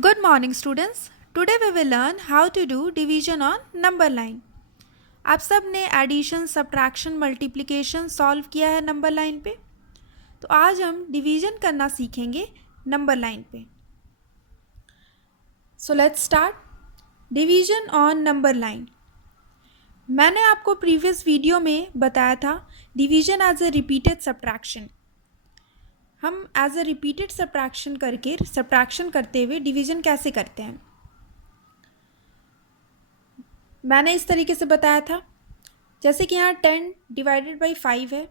Good morning students. Today we will learn how to do division on number line. आप सब ने addition, subtraction, multiplication solve किया है number line पे। तो आज हम डिवीजन करना सीखेंगे नंबर लाइन पे। So let's start division on number line. मैंने आपको प्रीवियस वीडियो में बताया था division as a repeated subtraction. हम एज ए रिपीटेड सब्ट्रैक्शन करके सब्ट्रैक्शन करते हुए डिवीजन कैसे करते हैं मैंने इस तरीके से बताया था। जैसे कि यहाँ 10 डिवाइडेड बाई 5 है,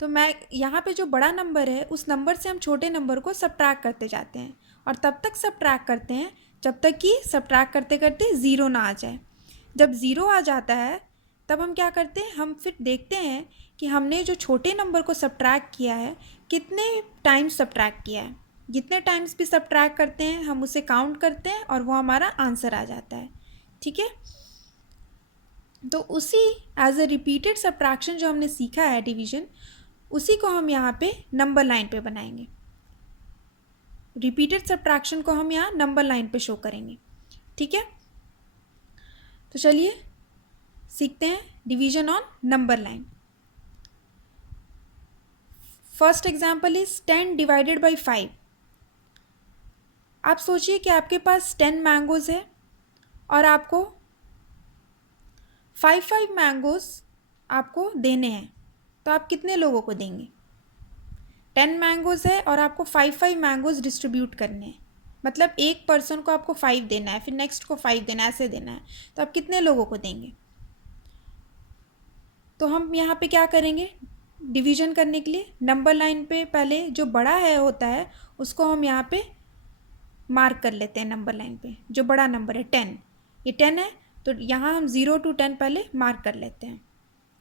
तो मैं यहाँ पे जो बड़ा नंबर है उस नंबर से हम छोटे नंबर को सब्ट्रैक्ट करते जाते हैं और तब तक सब्ट्रैक्ट करते हैं जब तक कि सब्ट्रैक्ट करते करते ज़ीरो ना आ जाए। जब ज़ीरो आ जाता है तब हम क्या करते हैं, हम फिर देखते हैं कि हमने जो छोटे नंबर को सब्ट्रैक्ट किया है कितने टाइम्स सब्ट्रैक्ट किया है। जितने टाइम्स भी सब्ट्रैक्ट करते हैं हम उसे काउंट करते हैं और वो हमारा आंसर आ जाता है। ठीक है, तो उसी एज ए रिपीटेड सब्ट्रैक्शन जो हमने सीखा है डिवीजन, उसी को हम यहाँ पे नंबर लाइन पे बनाएंगे। रिपीटेड सब्ट्रैक्शन को हम यहाँ नंबर लाइन पे शो करेंगे। ठीक है, तो चलिए सीखते हैं division on number line. First example is 10 divided by 5। आप सोचिए कि आपके पास 10 मैंगोज़ है और आपको 5 मैंगोज़ आपको देने हैं, तो आप कितने लोगों को देंगे? 10 मैंगोज़ है और आपको 5 मैंगोज़ डिस्ट्रीब्यूट करने हैं, मतलब एक पर्सन को आपको 5 देना है, फिर नेक्स्ट को 5 देना है, ऐसे देना है, तो आप कितने लोगों को देंगे? तो हम यहाँ पे क्या करेंगे डिवीजन करने के लिए, नंबर लाइन पे पहले जो बड़ा है होता है उसको हम यहाँ पे मार्क कर लेते हैं। नंबर लाइन पे जो बड़ा नंबर है 10, ये 10 है, तो यहाँ हम 0 to 10 पहले मार्क कर लेते हैं।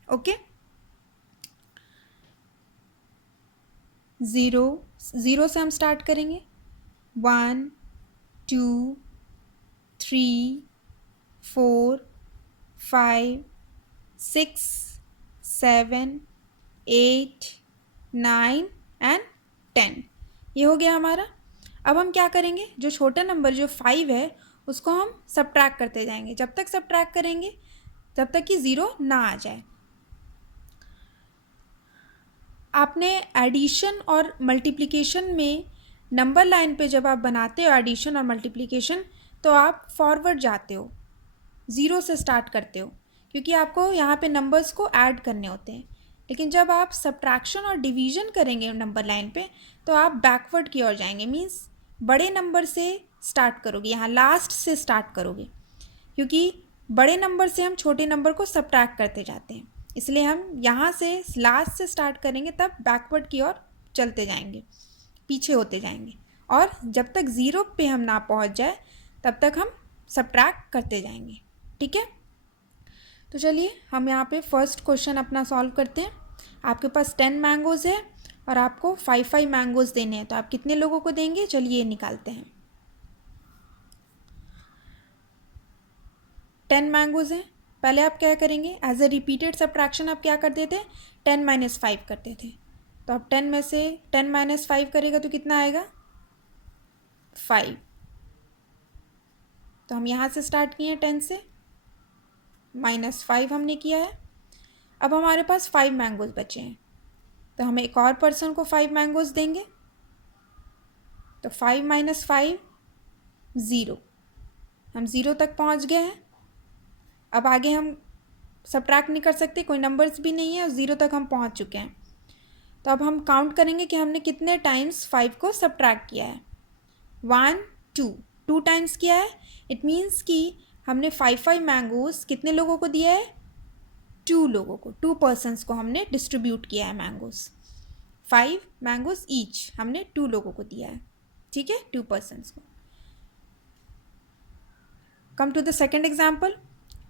ओके, 0 से हम स्टार्ट करेंगे। 1 2 3 4 5 6 7 8 9 एंड 10, ये हो गया हमारा। अब हम क्या करेंगे, जो छोटा नंबर जो 5 है उसको हम सब्ट्रैक्ट करते जाएंगे, जब तक सब्ट्रैक्ट करेंगे तब तक कि 0 ना आ जाए। आपने एडिशन और मल्टीप्लिकेशन में नंबर लाइन पे जब आप बनाते हो एडिशन और मल्टीप्लिकेशन, तो आप फॉरवर्ड जाते हो, 0 से स्टार्ट करते हो, क्योंकि आपको यहाँ पे नंबर्स को ऐड करने होते हैं। लेकिन जब आप सब्ट्रैक्शन और डिवीजन करेंगे नंबर लाइन पे, तो आप बैकवर्ड की ओर जाएंगे, मीन्स बड़े नंबर से स्टार्ट करोगे, यहाँ लास्ट से स्टार्ट करोगे, क्योंकि बड़े नंबर से हम छोटे नंबर को सब्ट्रैक्ट करते जाते हैं, इसलिए हम यहाँ से लास्ट से स्टार्ट करेंगे, तब बैकवर्ड की ओर चलते जाएंगे, पीछे होते जाएंगे, और जब तक 0 पे हम ना पहुँच जाए तब तक हम सब्ट्रैक्ट करते जाएंगे। ठीक है, तो चलिए हम यहाँ पे फर्स्ट क्वेश्चन अपना सॉल्व करते हैं। आपके पास 10 मैंगोज़ है और आपको 5 मैंगोज़ देने हैं, तो आप कितने लोगों को देंगे? चलिए ये निकालते हैं। 10 मैंगोज़ हैं, पहले आप क्या करेंगे, एज ए रिपीटेड सब्ट्रैक्शन आप क्या करते थे, 10 - 5 करते थे। तो आप 10 में से 10 - 5 करेगा तो कितना आएगा? 5। तो हम यहाँ से स्टार्ट किए हैं 10 से, -5 हमने किया है। अब हमारे पास 5 मैंगोज़ बचे हैं, तो हम एक और पर्सन को 5 मैंगोज़ देंगे, तो 5 - 5 0, हम 0 तक पहुँच गए हैं। अब आगे हम सब्ट्रैक्ट नहीं कर सकते, कोई नंबर्स भी नहीं है और 0 तक हम पहुँच चुके हैं। तो अब हम काउंट करेंगे कि हमने कितने टाइम्स 5 को सब्ट्रैक्ट किया है। 1 2 टाइम्स किया है, इट मीन्स कि हमने 5 मैंगोज़ कितने लोगों को दिया है? 2 लोगों को, 2 पर्सनस को हमने डिस्ट्रीब्यूट किया है मैंगोज़। 5 मैंगोज़ ईच हमने 2 लोगों को दिया है। ठीक है, 2 पर्सनस को। Come to the second example,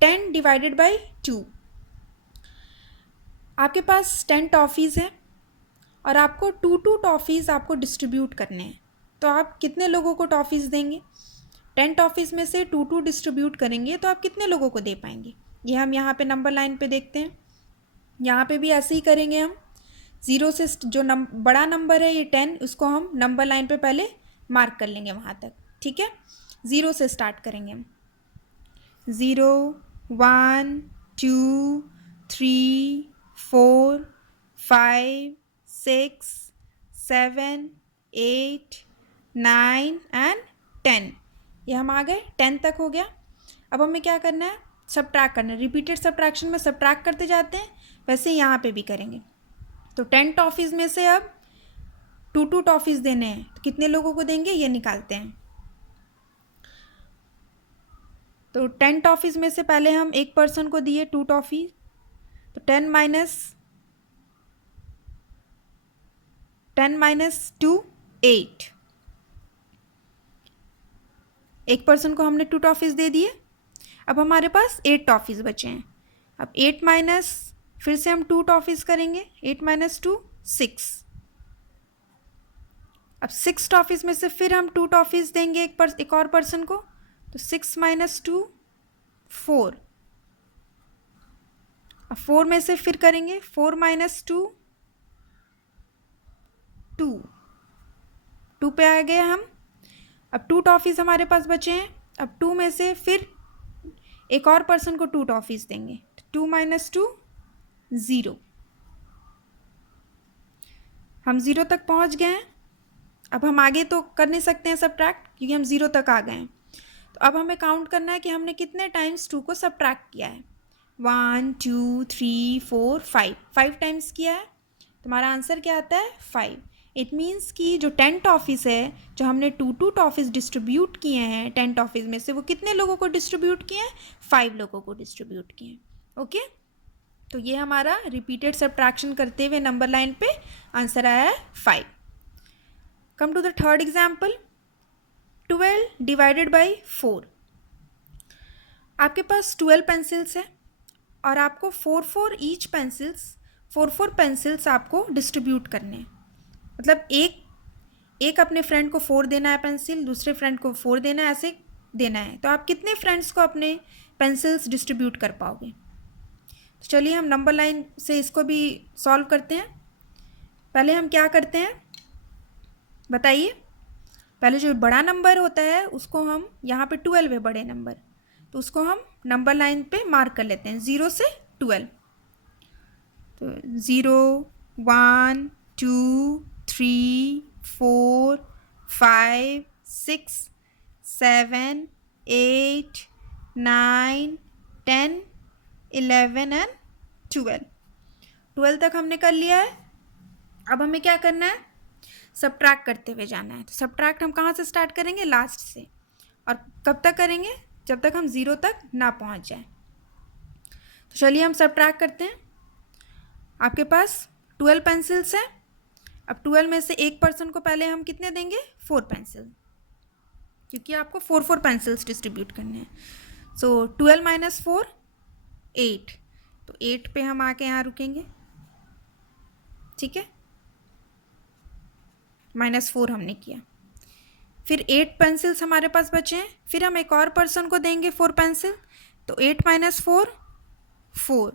10 divided by 2। आपके पास 10 टॉफ़ीज़ हैं और आपको 2 टॉफ़ीज़ आपको डिस्ट्रीब्यूट करने हैं, तो आप कितने लोगों को टॉफ़ीज़ देंगे? 10 टॉफ़ीज़ में से 2 डिस्ट्रीब्यूट करेंगे तो आप कितने लोगों को दे पाएंगे? ये हम यहाँ पे नंबर लाइन पे देखते हैं। यहाँ पे भी ऐसे ही करेंगे हम, 0 से जो बड़ा नंबर है ये 10, उसको हम नंबर लाइन पे पहले मार्क कर लेंगे वहाँ तक, ठीक है, 0 से स्टार्ट करेंगे हम। 0 1 2 3 4 5 6 7 8 9 एंड 10। ये हम आ गए 10 तक हो गया। अब हमें क्या करना है, सब्ट्रैक्ट करना है। रिपीटेड सब्ट्रैक्शन में सब्ट्रैक्ट करते जाते हैं, वैसे यहाँ पे भी करेंगे। तो 10 टॉफीज़ में से अब 2 टॉफीज़ देने हैं, तो कितने लोगों को देंगे ये निकालते हैं। तो 10 टॉफीज़ में से पहले हम एक पर्सन को दिए 2 टॉफ़ी, तो 10 माइनस 2 8। एक पर्सन को हमने 2 टॉफीज़ दे दिए। अब हमारे पास 8 टॉफीज़ बचे हैं। अब 8 माइनस, फिर से हम 2 टॉफीज़ करेंगे, 8 माइनस 2 6। अब 6 टॉफीज़ में से फिर हम 2 टॉफीज़ देंगे एक और पर्सन को, तो 6 माइनस 2 4। अब 4 में से फिर करेंगे 4 माइनस 2 2 पे आ गए हम। अब 2 टॉफीज़ हमारे पास बचे हैं। अब 2 में से फिर एक और पर्सन को 2 टॉफीज़ देंगे, 2 माइनस 2 0। हम 0 तक पहुंच गए हैं। अब हम आगे तो कर नहीं सकते हैं सब्ट्रैक्ट, क्योंकि हम 0 तक आ गए हैं। तो अब हमें काउंट करना है कि हमने कितने टाइम्स 2 को सब्ट्रैक्ट किया है। 1 2 3 4 5 टाइम्स किया है। तो हमारा आंसर क्या आता है 5। इट मीन्स कि जो 10 टॉफीज़ है, जो हमने 2 टॉफीज़ डिस्ट्रीब्यूट किए हैं 10 टॉफीज़ में से, वो कितने लोगों को डिस्ट्रीब्यूट किए हैं, 5 लोगों को डिस्ट्रीब्यूट किए हैं। ओके, तो ये हमारा रिपीटेड सब्ट्रैक्शन करते हुए नंबर लाइन पे आंसर आया है 5। Come to the third example, 12 divided by 4। आपके पास 12 पेंसिल्स है और आपको 4 ईच पेंसिल्स 4 पेंसिल्स आपको डिस्ट्रीब्यूट करने हैं। मतलब एक अपने फ्रेंड को 4 देना है पेंसिल, दूसरे फ्रेंड को 4 देना है, ऐसे देना है। तो आप कितने फ्रेंड्स को अपने पेंसिल्स डिस्ट्रीब्यूट कर पाओगे। तो चलिए हम नंबर लाइन से इसको भी सॉल्व करते हैं। पहले हम क्या करते हैं बताइए। पहले जो बड़ा नंबर होता है उसको हम, यहाँ पे 12 है बड़े नंबर, तो उसको हम नंबर लाइन पे मार्क कर लेते हैं 0 से 12। तो 0 1 2 3 4 5 6 7 8 9 10 11 एंड 12 तक हमने कर लिया है। अब हमें क्या करना है, सब्ट्रैक्ट करते हुए जाना है। तो सब्ट्रैक्ट हम कहाँ से स्टार्ट करेंगे, लास्ट से। और कब तक करेंगे, जब तक हम 0 तक ना पहुँच जाए। तो चलिए हम सब्ट्रैक्ट करते हैं। आपके पास 12 पेंसिल्स हैं। अब 12 में से एक पर्सन को पहले हम कितने देंगे, 4 पेंसिल, क्योंकि आपको 4 पेंसिल्स डिस्ट्रीब्यूट करने हैं। सो 12 माइनस 4 8। तो 8 पे हम आके यहाँ रुकेंगे, ठीक है, -4 हमने किया। फिर 8 पेंसिल्स हमारे पास बचे हैं, फिर हम एक और पर्सन को देंगे 4 पेंसिल, तो 8 माइनस 4 4।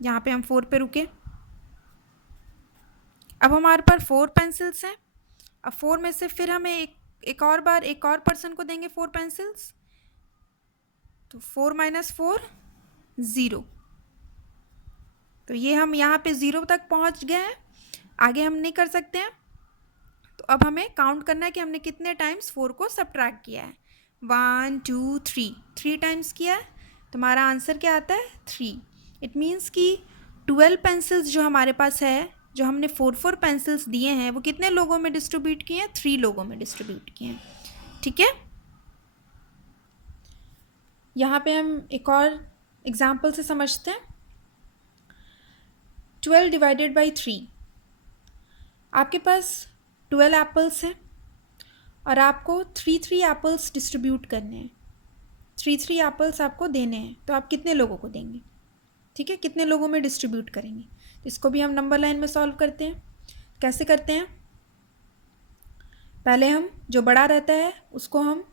यहाँ पे हम 4 पे रुके। अब हमारे पास 4 पेंसिल्स हैं। अब 4 में से फिर हमें एक और बार एक और पर्सन को देंगे 4 पेंसिल्स, तो 4 माइनस 4 0। तो ये हम यहाँ पे 0 तक पहुँच गए हैं, आगे हम नहीं कर सकते हैं। तो अब हमें काउंट करना है कि हमने कितने टाइम्स 4 को सब्ट्रैक्ट किया है। 1 2 3 टाइम्स किया है। तो हमारा आंसर क्या आता है 3। इट मीन्स कि 12 पेंसिल्स जो हमारे पास है, जो हमने 4 पेंसिल्स दिए हैं, वो कितने लोगों में डिस्ट्रीब्यूट किए हैं, 3 लोगों में डिस्ट्रीब्यूट किए हैं। ठीक है, यहाँ पे हम एक और एग्जाम्पल से समझते हैं। 12 डिवाइडेड बाई 3। आपके पास 12 एप्पल्स हैं और आपको 3 एप्पल्स डिस्ट्रीब्यूट करने हैं, 3 एप्पल्स आपको देने हैं। तो आप कितने लोगों को देंगे, ठीक है, कितने लोगों में डिस्ट्रीब्यूट करेंगे। तो इसको भी हम नंबर लाइन में सॉल्व करते हैं। कैसे करते हैं, पहले हम जो बड़ा रहता है उसको हम,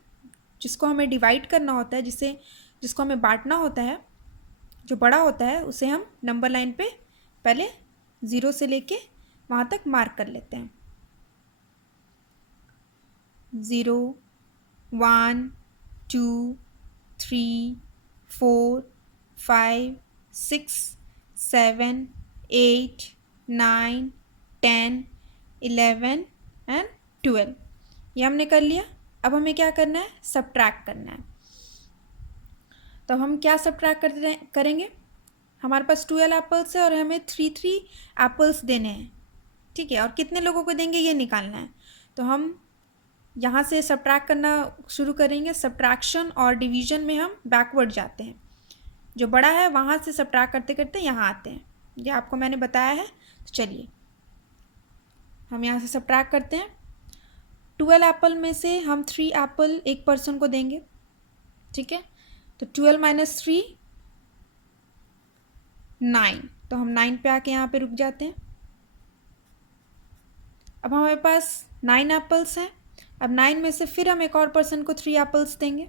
जिसको हमें डिवाइड करना होता है, जिसको हमें बांटना होता है, जो बड़ा होता है उसे हम नंबर लाइन पे पहले 0 से लेके वहाँ तक मार्क कर लेते हैं। 0 1 2 3 4 5 6 7 8 9 10 11 एंड 12। ये हमने कर लिया। अब हमें क्या करना है, सब्ट्रैक्ट करना है। तो हम क्या सब्ट्रैक्ट करेंगे, हमारे पास 12 एप्पल्स है और हमें 3 एप्पल्स देने हैं, ठीक है, और कितने लोगों को देंगे ये निकालना है। तो हम यहाँ से सब्ट्रैक्ट करना शुरू करेंगे। सब्ट्रैक्शन और डिवीजन में हम बैकवर्ड जाते हैं, जो बड़ा है वहाँ से सब्ट्रैक्ट करते करते यहाँ आते हैं। ये आपको मैंने बताया है। तो चलिए हम यहाँ से सब्ट्रैक्ट करते हैं। 12 एप्पल में से हम 3 एप्पल एक पर्सन को देंगे, ठीक है। तो 12 माइनस 3 9, तो हम 9 पे आके यहाँ पे रुक जाते हैं। अब हमारे पास 9 एप्पल्स हैं। अब 9 में से फिर हम एक और पर्सन को 3 एप्पल्स देंगे।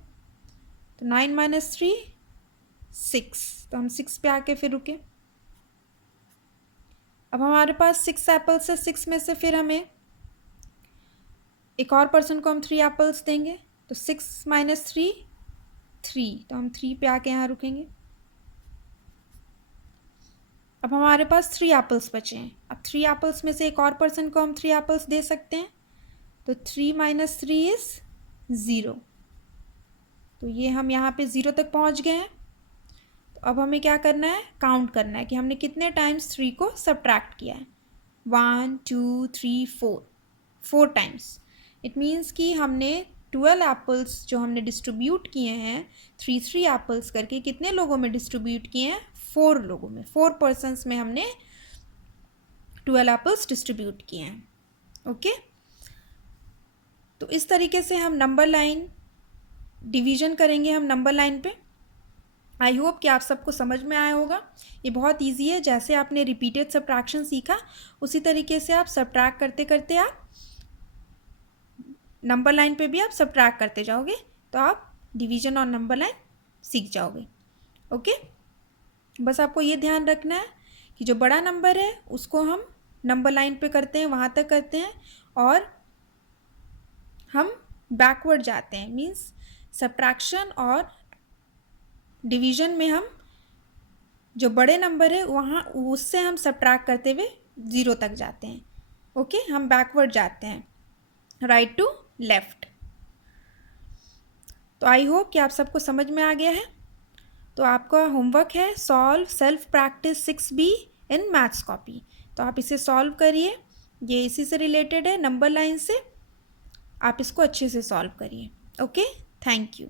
तो 9 माइनस 3 6, तो हम 6 पे आके फिर रुके। अब हमारे पास 6 एप्पल्स है। 6 में से फिर हमें एक और पर्सन को हम 3 एप्पल्स देंगे। तो 6 माइनस 3 3, तो हम 3 पे आके यहाँ रुकेंगे। अब हमारे पास 3 एप्पल्स बचे हैं। अब 3 एप्पल्स में से एक और पर्सन को हम 3 एप्पल्स दे सकते हैं। तो 3 माइनस 3 इज़ 0, तो ये हम यहाँ पे 0 तक पहुँच गए हैं। तो अब हमें क्या करना है, काउंट करना है कि हमने कितने टाइम्स 3 को सब्ट्रैक्ट किया है। 1 2 3 4 टाइम्स। इट मीन्स कि हमने 12 एप्पल्स जो हमने डिस्ट्रीब्यूट किए हैं 3 एप्पल्स करके, कितने लोगों में डिस्ट्रीब्यूट किए हैं, 4 लोगों में, 4 पर्सन्स में हमने 12 एप्पल्स डिस्ट्रीब्यूट किए हैं। ओके, तो इस तरीके से हम नंबर लाइन डिवीजन करेंगे हम नंबर लाइन पे। आई होप कि आप सबको समझ में आया होगा। ये बहुत इजी है, जैसे आपने रिपीटेड सब्ट्रैक्शन सीखा उसी तरीके से आप सब्ट्रैक्ट करते करते आप नंबर लाइन पे भी आप सब्ट्रैक्ट करते जाओगे, तो आप डिवीजन और नंबर लाइन सीख जाओगे। ओके, बस आपको ये ध्यान रखना है कि जो बड़ा नंबर है उसको हम नंबर लाइन पे करते हैं, वहाँ तक करते हैं, और हम बैकवर्ड जाते हैं। मीन्स सब्ट्रैक्शन और डिवीजन में हम जो बड़े नंबर है वहाँ उससे हम सब्ट्रैक्ट करते हुए 0 तक जाते हैं। ओके, हम बैकवर्ड जाते हैं, राइट टू लेफ्ट। तो आई होप कि आप सबको समझ में आ गया है। तो आपका होमवर्क है solve self practice 6B in maths copy. तो आप इसे सॉल्व करिए, ये इसी से रिलेटेड है, नंबर लाइन से। आप इसको अच्छे से सॉल्व करिए। Okay, thank you.